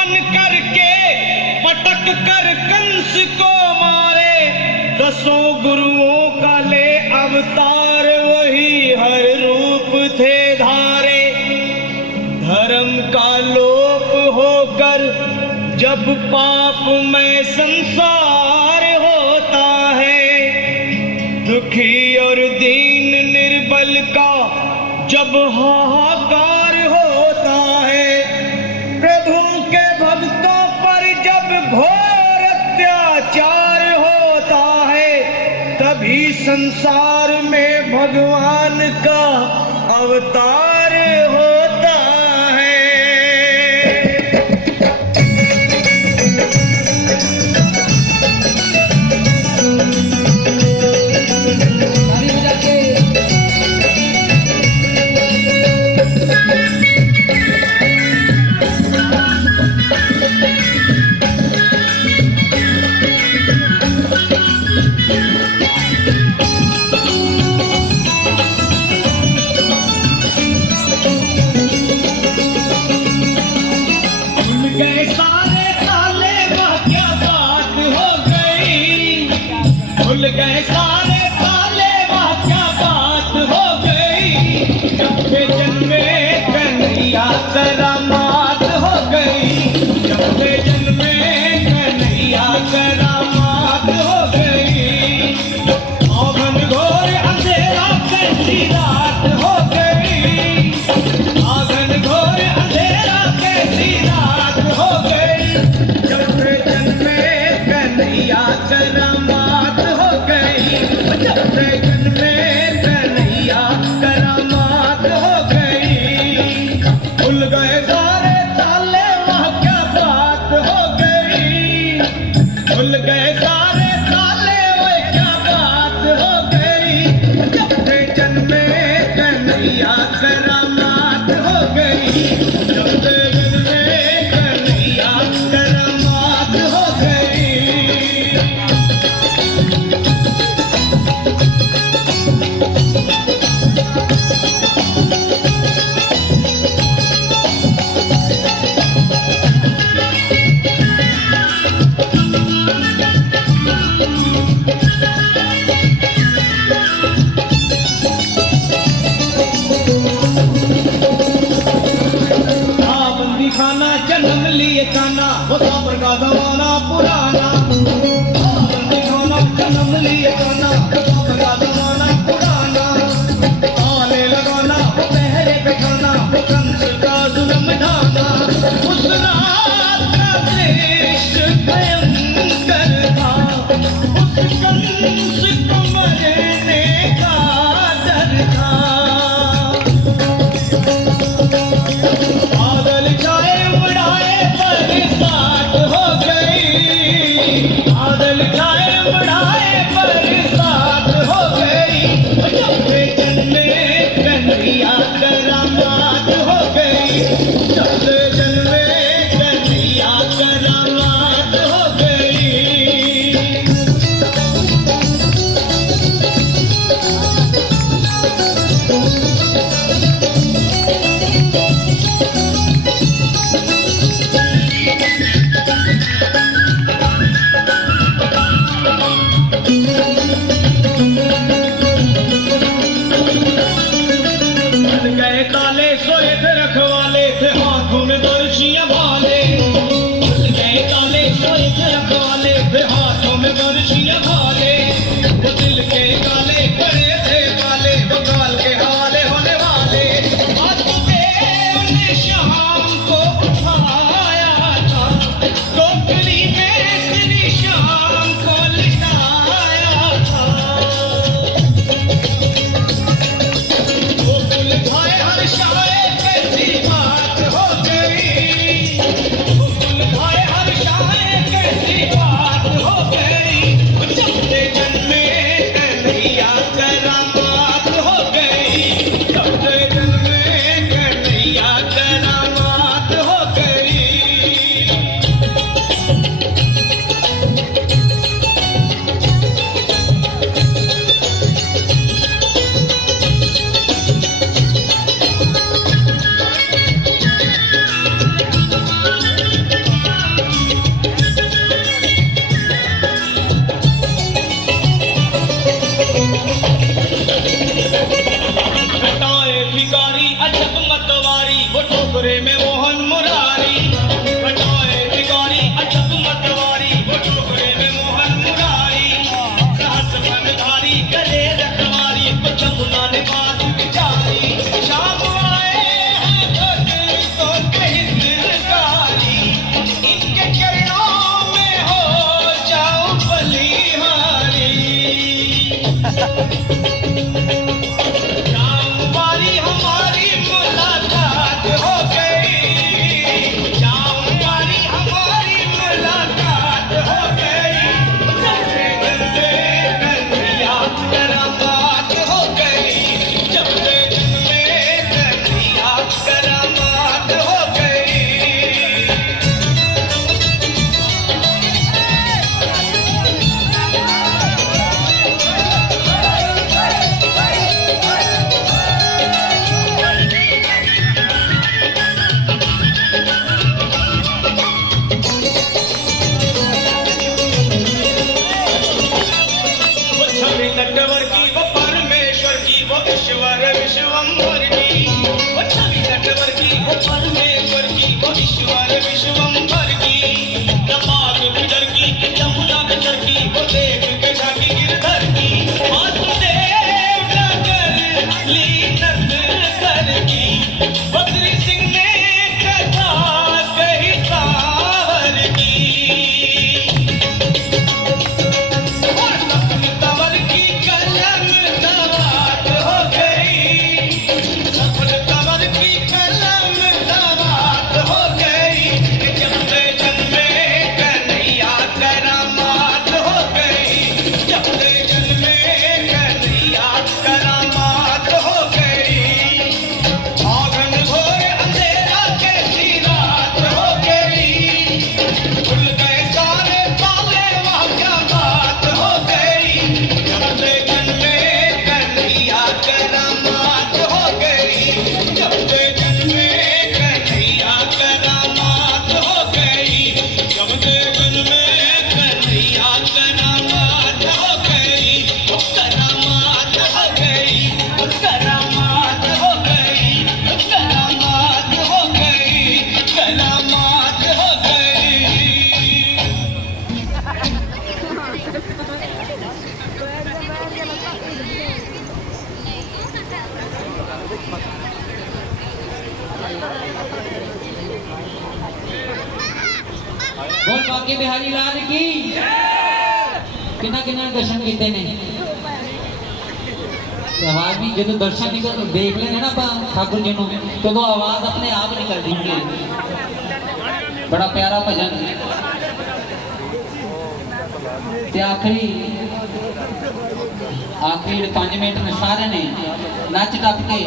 मान करके पटक कर कंस को मारे। 10 गुरुओं का ले अवतार वही हर रूप थे धारे। धर्म का लोप होकर जब पाप में संसार होता है, दुखी और दीन निर्बल का जब हाहाकार होता है, प्रभु के भक्तों पर जब घोर अत्याचार होता है, तभी संसार में भगवान का अवतार होता है। खुल गए सारे ताले, वह क्या बात हो गई। जब के जन्मे कन्हैया करामात हो गई। जब के जन्मे कन्हैया करामात हो गई। आंगन घोर अंधेरा कैसी रात हो गई। आंगन घोर अंधेरा कैसी रात हो गई। जब के जन्मे कन्हैया करामात हो गई। जब के जन्मे कन्हैया करामात हो गई। खुल गए सारे ताले, वह क्या बात हो गई। खुल गए सारे ताले, वह क्या बात हो गई। जब के जन्मे कन्हैया करामात हो गई। जब के जन्मे कन्हैया करामात हो गई। खाना जन्म लिए काना, वो साबर का जमाना पुराना। बंदी खाना जन्म लिए काना, वो साबर का जमाना पुराना। आने लगाना वो पहरे पे खाना, वो कंस का जुल्म ढाना। उस रात का दृश्य भयंकर था, उस कंस को मरने का डर था। बादल छाए उड़ाए बरसात हो गई। बादल छाए उड़ाए बरसात हो गई। जब के जन्मे कन्हैया करामात हो गई। जब के जन्मे कन्हैया करामात हो गई। गए ताले सोए थे रखवाले थे, हाथों में बर्छियां भाले। खुल गए ताले सोए थे रखवाले थे, हाथों में बर्छियां भाले। वो दिल के काले पड़े थे काले, वो काल के हवाले होने वाले। आज सुबह उन्हें शाम को उठाया था, टोकरी में तेरी शाम को लिटाया था। हर शाये कैसी बात हो गई। हर शाये कैसी बांके बिहारी लाल की किन्ना किन्ना दर्शन किते ने आवाज भी जो दर्शन निकल देख लेने ना आप ठाकुर जी को तो आवाज अपने आप निकल दी। बड़ा प्यारा भजन ते आखिरी 5 मिनट में सारे ने नच टप के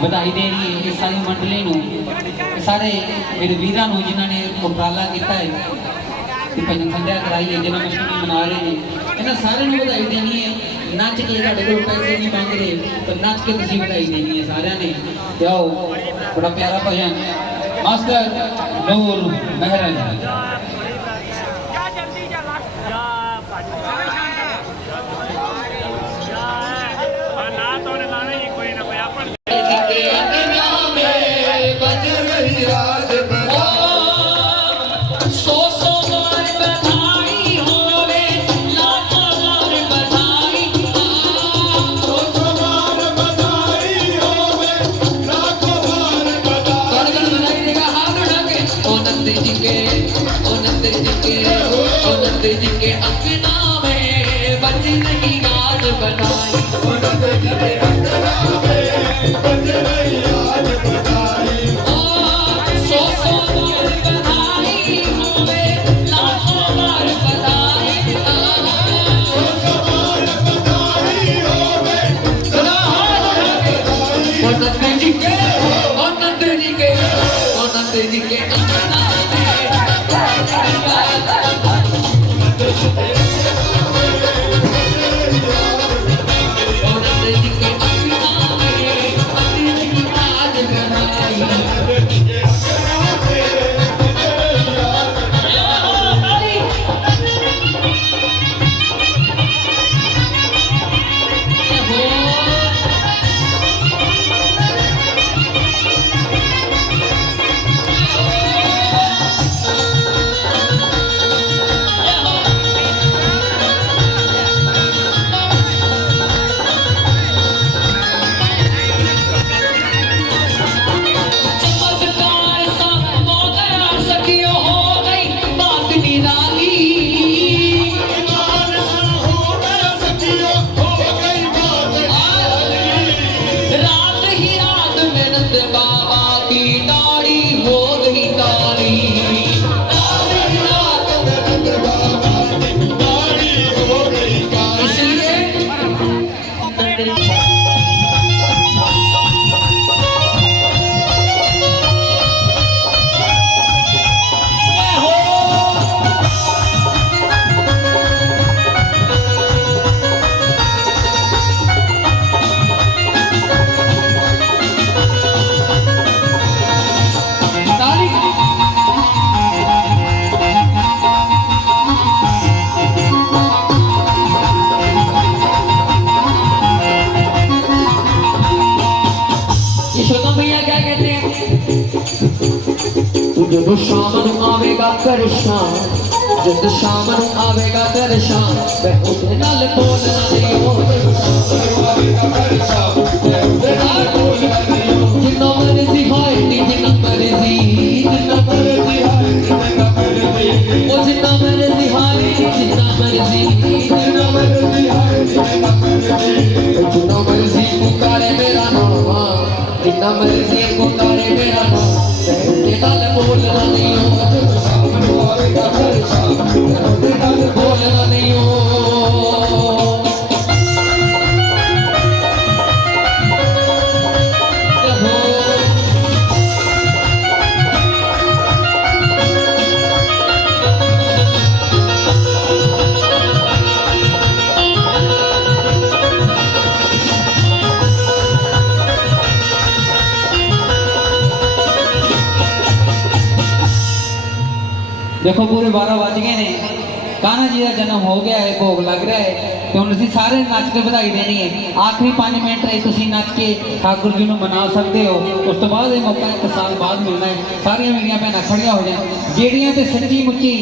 बधाई देनी है इस सारी मंडली नूं, सारे मेरे वीरां नूं जिन्होंने उपराला किया है कि भजन संध्या कराई है, जन्माष्टमी मना रहे हैं, इन्होंने सारे नूं बधाई देनी है। नच के तुहाडे कोल पैसे नहीं मांग रहे पर नच के तुसीं बधाई देनी है सारिਆਂ ने। ते आओ बड़ा प्यारा भजन मास्टर नूर महरन जी के अंगना में बज नहीं याद बनाई, जी के अंगना में बज नहीं याद बनाई। सौ सौ बार बधाई होवे लाखों बार बधाई, सौ सौ बार बधाई होवे आनंद जी के आनंद जी के आनंद जी के अंगना में जब शाम नूं आवेगा कर शाम, जब शाम नूं आवेगा कर शाम, मैं उसदे नाल बोलना नहीं हो, जिन्ना मर्जी हाय नी जिन्ना मर्जी, जिन्ना मर्जी हाय जिन्ना मर्जी, ओ जिन्ना मर्जी हाय जिन्ना मर्जी, जिन्ना मर्जी हाय जिन्ना मर्जी, जिन्ना मर्जी पुकारे मेरा नाम, जिन्ना मर्जी पुकारे मेरा नाम, नाल बोलना नहीं हो, बोलना नहीं हो। देखो पूरे 12 बज गए ने, कान्हा जी का जन्म हो गया है, भोग लग रहा है, तो हम असीं सारे नच के बधाई देनी है। आखिरी 5 मिनट है तुसीं नच के ठाकुर जी को मना सकते हो, उस तो बाद ये मौका 1 साल बाद मिलना है। सारिया मेरिया भैनां खड़िया हो जाए, ਜਿਹੜੀਆਂ ਤੇ सच्ची मुच्ची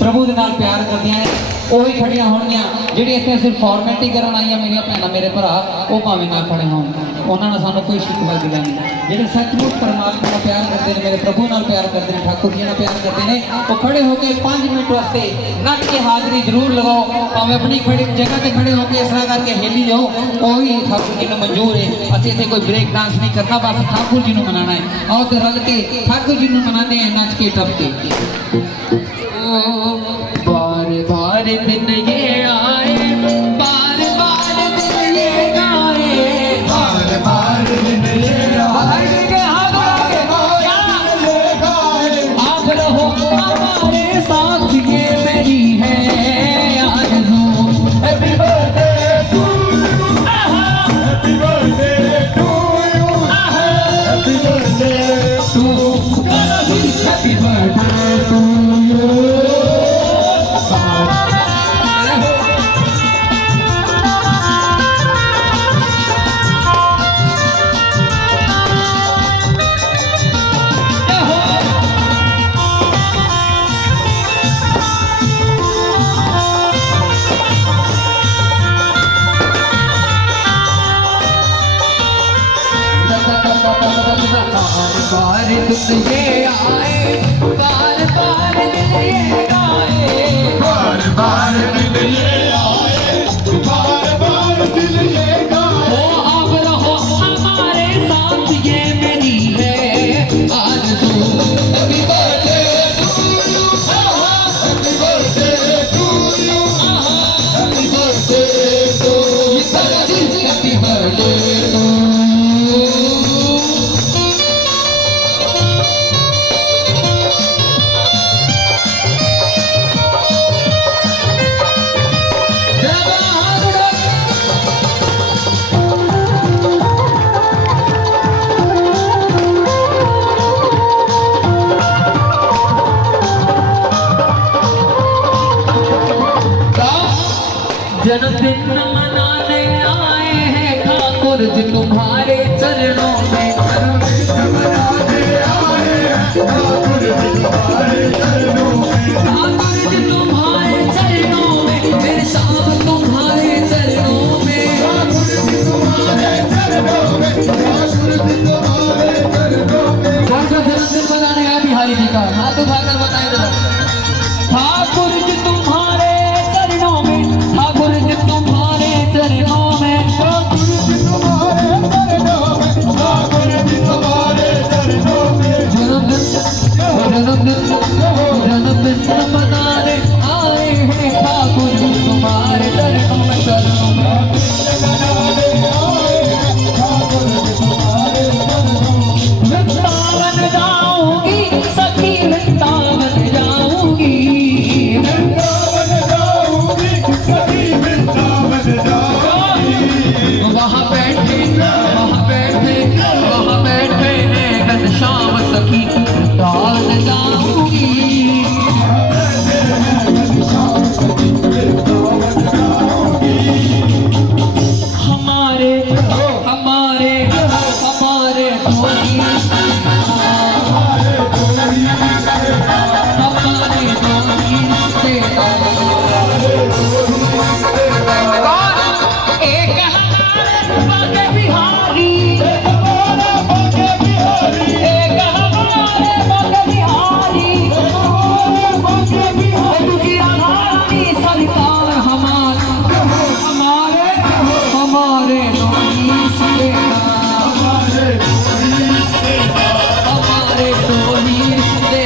प्रभु के नाल प्यार करदियां है वही खड़िया होणगियां, ਜਿਹੜੀ ਇੱਥੇ सिर्फ फॉर्मेलिटी करन आईयां मेरिया भैनां मेरे भरा वो भावें ना खड़े होण, उन्हां नाल सानूं कोई शिकवा गिला नहीं। ਜਿਹੜੇ ਸੱਚਮੁੱਚ ਪਰਮਾਤਮਾ ਨਾਲ ਪਿਆਰ ਕਰਦੇ ਨੇ, ਮੇਰੇ ਪ੍ਰਭੂ ਨਾਲ ਪਿਆਰ ਕਰਦੇ ਨੇ, ਠਾकुर जी ਨਾਲ ਪਿਆਰ ਕਰਦੇ ਨੇ, ਉਹ ਖੜੇ ਹੋ ਕੇ 5 ਮਿੰਟ ਵਾਸਤੇ ਨੱਚ ਕੇ ਹਾਜ਼ਰੀ ਜ਼ਰੂਰ ਲਗਾਓ। ਭਾਵੇਂ ਆਪਣੀ ਖੜੀ ਜਗ੍ਹਾ ਤੇ ਖੜੇ ਹੋ ਕੇ ਇਸ ਤਰ੍ਹਾਂ ਕਰਕੇ ਹਿੱਲੀ ਜਾਓ, ਉਹ ਵੀ ਠਾकुर जी ਨੂੰ ਮਨਜ਼ੂਰ ਹੈ। ਅਸੀਂ ਇੱਥੇ ਕੋਈ ਬ੍ਰੇਕ ਡਾਂਸ ਨਹੀਂ ਕਰਨਾ, ਬਸ ਠਾकुर जी ਨੂੰ ਮਨਾਉਣਾ ਹੈ। ਆਓ ਤੇ ਰਲ ਕੇ ਠਾकुर जी ਨੂੰ ਮਨਾਉਂਦੇ ਹਾਂ ਨੱਚ ਕੇ ਟੱਪ ਕੇ। बार बार दिन ये आए, बार बार दिन ये गाए, बार बार दिन ये आए, आप रहो हमारे साथ, ये मेरी है आरज़ू। Happy birthday to you, happy birthday to you, happy birthday to, happy birthday to you. बार दिन ये आए, बार बार दिन ये गाए, बार बार दिन ये आए, बार बार दिन ये गाए, ओ आप रहो हमारे साथ, ये मेरी है आरज़ू। Happy birthday to you, happy birthday to you, happy birthday to you, happy birthday to. जन्मदिन मनाने आए हैं ठाकुर जी तुम्हारे चरणों में, मनाने आए हैं ठाकुर जी तुम्हारे चरणों में, ठाकुर जी तुम्हारे चरणों में, मेरे शाम तुम्हारे चरणों में, ठाकुर जी तुम्हारे चरणों में, ठाकुर जी तुम्हारे चरणों में। कौन सा जन्मदिन मनाने आया बिहारी जी का? हाथ उठाकर बताएं जरा। ठाकुर जी तुम्हारे चरणों में, ठाकुर जी तुम्हारे चरणों में, ठाकुर जी तुम्हारे चरणों में, ठाकुर जी तुम्हारे चरणों में। जन्मदिन मनाने आए हैं ठाकुर जी तुम्हारे चरणों में, चरणों में मनाने आए हैं ठाकुर जी तुम्हारे चरणों में। वृंदावन जाऊंगी सखी, वृंदावन जाऊंगी, वृंदावन जाऊंगी सखी, वृंदावन जाऊंगी, वहाँ बैठे घनश्याम सखी, वृंदावन जाऊंगी, हमारे हमारे हमारे धोनी, हमारे धोनी से एक हमारे बागे बिहारी, एक हमारे बागे बिहारी, एक हमारे बागे बिहारी, दूसरी रानी सरकार हमारे हमारे हमारे धोनी से, हमारे धोनी से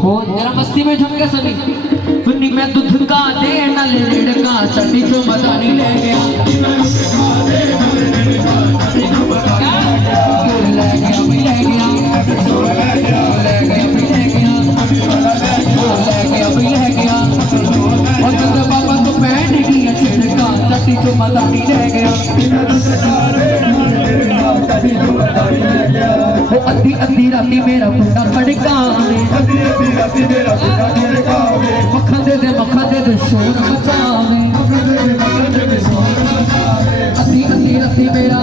हो जरा मस्ती में झूमेगा सभी। सुन्नी मैं दूध का दे नल ऋण का चटी तो मदानी ले गया, और तो पापा को पैंट की छिड़का चटी तो मदानी ले गया। वो अद्धी अद्धी राती मेरा मुंडा खड़कावे मक्खन दे शोर मचावे अद्धी अद्धी राती मेरा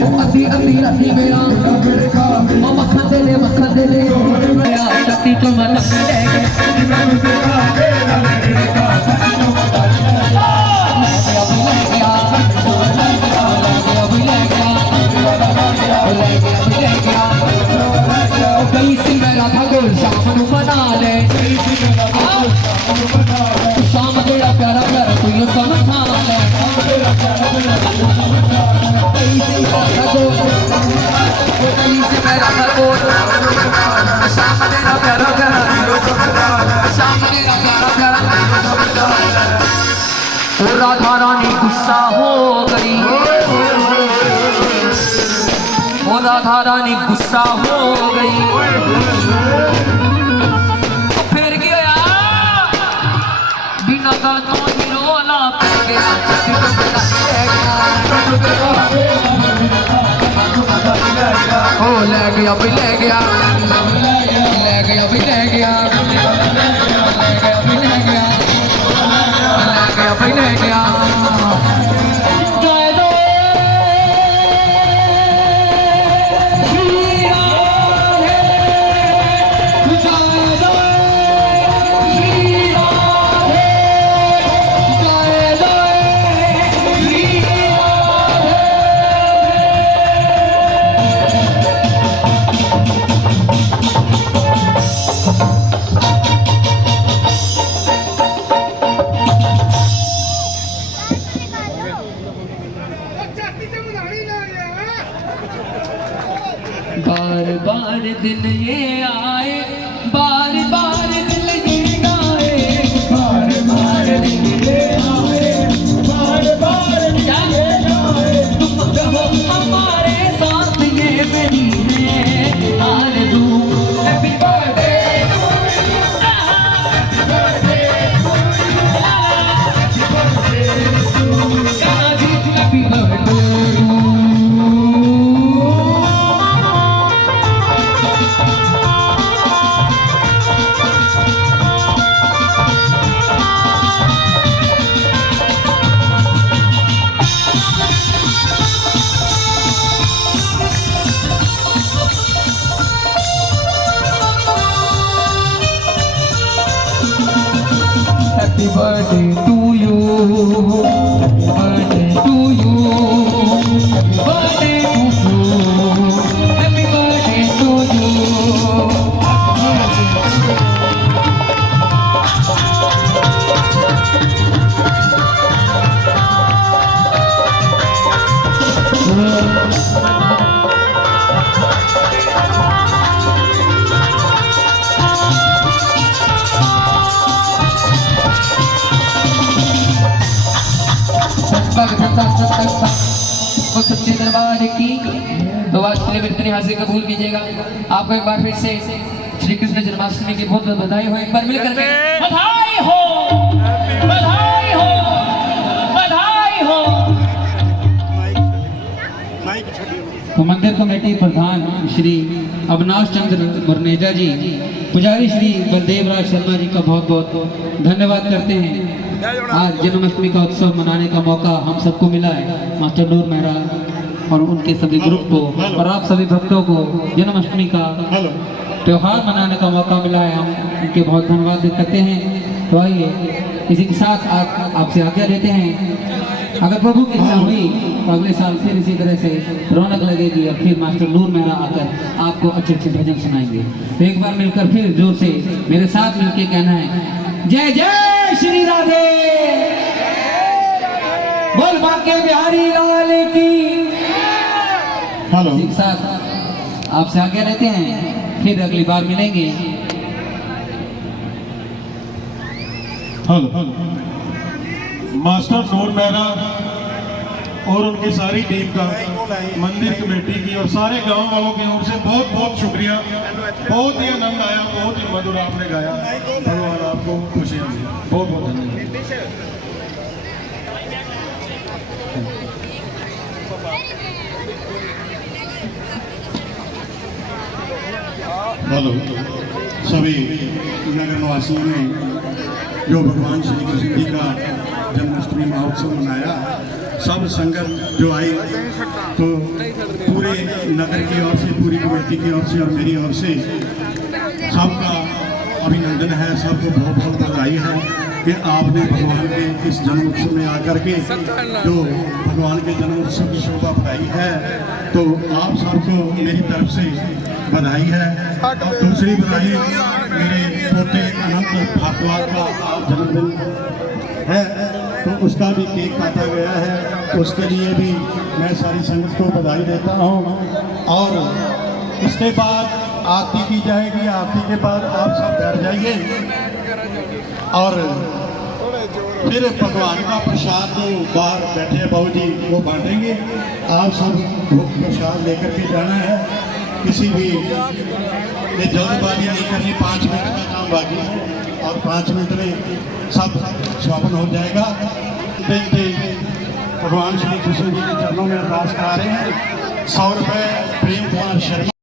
वो अद्धी अद्धी राती मेरा वो मक्खन दे राती तो मन शाम तेरा प्यारा प्यारा कोई समझा ले शाम तेरा प्यारा प्यारा शाम तेरा प्यारा प्यारा राधा रानी गुस्सा हो गई वो राधा रानी गुस्सा हो गई फिर गया बिना गल तो रोला पै गया ओ ले गया भाई ले गया भाई ले गया भाई ले गया बार बार दिन ये आए बार बार दिल ये गाए बार बार दिन ये आए बार बार ये गाए तुम कहो हमारे साथ ये मेरी है आरज़ू happy birthday happy birthday Happy birthday to you. Happy birthday to you. Happy birthday to you. Happy birthday to you. वो सच्चे दरबार की दुआ के लिए इतने हासिल कबूल कीजिएगा। आपको एक बार फिर से श्री कृष्ण जन्माष्टमी की बहुत बहुत बधाई हो। एक बार मिलकर के बधाई हो, बधाई हो, बधाई हो। तो मंदिर कमेटी प्रधान श्री अविनाश चंद्र मुरनेजा जी, पुजारी श्री बलदेव राज शर्मा जी का बहुत बहुत धन्यवाद करते हैं। आज जन्माष्टमी का उत्सव मनाने का मौका हम सबको मिला है, मास्टर नूर मेहरा और उनके सभी ग्रुप को और आप सभी भक्तों को जन्माष्टमी का त्यौहार मनाने का मौका मिला है। हम उनके बहुत धन्यवाद करते हैं। तो आइए इसी के साथ आपसे आज्ञा लेते हैं। अगर प्रभु की इच्छा हुई तो अगले साल फिर इसी तरह से रौनक लगेगी और फिर मास्टर नूर मेहरा आकर आपको अच्छे अच्छे भजन सुनाएंगे। तो एक बार मिलकर फिर जोर से मेरे साथ मिलके कहना है, जय जय श्री राधे, बोल बांके बिहारी लाल की। इसी के साथ आपसे आज्ञा लेते हैं, फिर अगली बार मिलेंगे। मास्टर नूर मेहरा और उनकी सारी टीम का, मंदिर कमेटी की और सारे गांव वालों की ओर से बहुत बहुत शुक्रिया। बहुत ही आनंद आया, बहुत ही मधुर आपने गाया। भगवान आपको खुशियाँ दी। बहुत बहुत धन्यवाद। हेलो सभी नगर निवासियों ने जो भगवान श्री कृष्ण जी का जन्माष्टमी महोत्सव मनाया, सब संगत जो आई, तो पूरे नगर की ओर से, पूरी कमेटी की ओर से और मेरी ओर से सबका अभिनंदन है, सबको बहुत बहुत बधाई है कि आपने भगवान के इस जन्म उत्सव में आकर के जो भगवान के जन्म उत्सव की शोभा बढ़ाई है, तो आप सबको मेरी तरफ से बधाई है। और दूसरी बधाई मेरे पोते अनंत भागवत का आज जन्मदिन है, तो उसका भी केक काटा गया है, तो उसके लिए भी मैं सारी संगत को बधाई देता हूँ। और उसके बाद आरती की जाएगी, आरती के बाद आप सब बैठ जाइए और फिर भगवान का प्रसाद जो बाहर बैठे हैं बाबू जी वो बांटेंगे। आप सब प्रसाद लेकर के जाना है, किसी भी ये जल्दबाजी नहीं करनी, 5 मिनट का काम बाकी है और 5 मिनट में सब समापन हो जाएगा। देखते भगवान श्री कृष्ण जी के चरणों में अरदास करा रहे हैं। 100 रुपये प्रेम कुमार शर्मा।